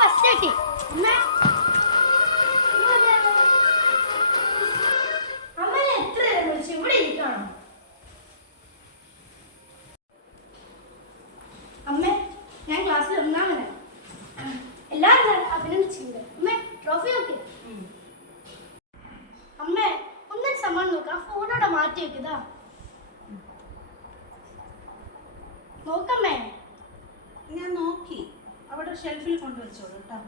First കിട്ടി. അമ്മ എത്ര വിളിച്ചു ഇവിടെ ഇരിക്കണം. അമ്മ ഞാൻ ക്ലാസ്സിൽ ഒന്നാമത് എല്ലാവരും അഭിനന്ദിച്ചിട്ടുണ്ട്. അമ്മ ട്രോഫി നോക്കി. അമ്മ ഒന്നും സമ്മാനം നോക്കാം. ഫോണോടെ മാറ്റി വെക്കുതാ നോക്കമ്മേ. ഞാൻ നോക്കി അവിടെ ഷെൽഫിൽ കൊണ്ടുവച്ചോളൂ കേട്ടോ.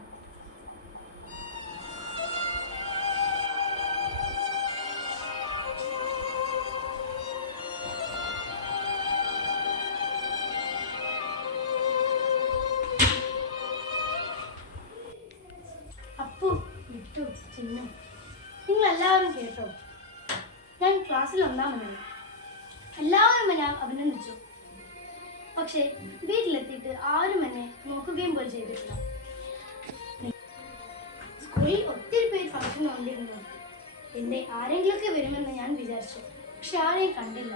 അപ്പു, വിട്ടു, ചിന്നു, നിങ്ങൾ എല്ലാവരും കേട്ടോ. ഞാൻ ക്ലാസ്സിൽ ഒന്നാമനായി. എല്ലാവരും എന്നെ അഭിനന്ദിച്ചു. പക്ഷേ വീട്ടിലെത്തിയിട്ട് ആരും എന്നെ നോക്കുകയും പോലും ചെയ്തിട്ടില്ല. സ്കൂളിൽ ഒത്തിരി പേര് ഫംഗ്ഷൻ വന്നിരുന്നു. എന്നെ ആരെങ്കിലുമൊക്കെ വരുമെന്ന് ഞാൻ വിചാരിച്ചു. പക്ഷെ ആരെയും കണ്ടില്ല.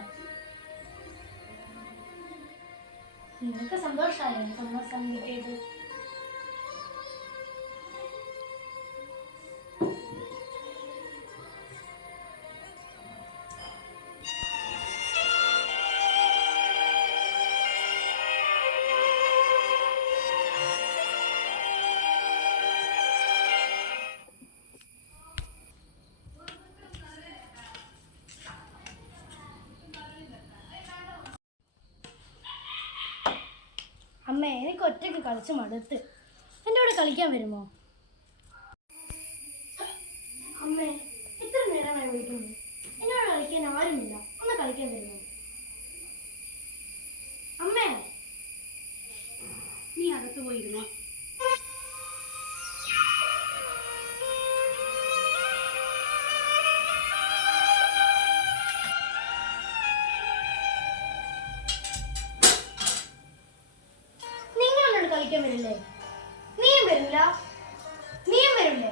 നിങ്ങൾക്ക് സന്തോഷമായോ ഒന്നാം സ്ഥാനം കിട്ടിയത്? അമ്മേ, എനിക്ക് ഒറ്റയ്ക്ക് കളിച്ച് മടുത്ത്. എൻ്റെ കൂടെ കളിക്കാൻ വരുമോ? അമ്മേ, ഇത്ര നേരമായി വിളിക്കുന്നു. എന്നോട് കളിക്കാൻ ആരുമില്ല. ഒന്ന് കളിക്കാൻ വരുമോ? അമ്മേ, നീ അകത്ത് പോയിരുന്നോ? കളിക്കാൻ വരില്ലേ? നീയും വരില്ല? നീയും വരില്ലേ?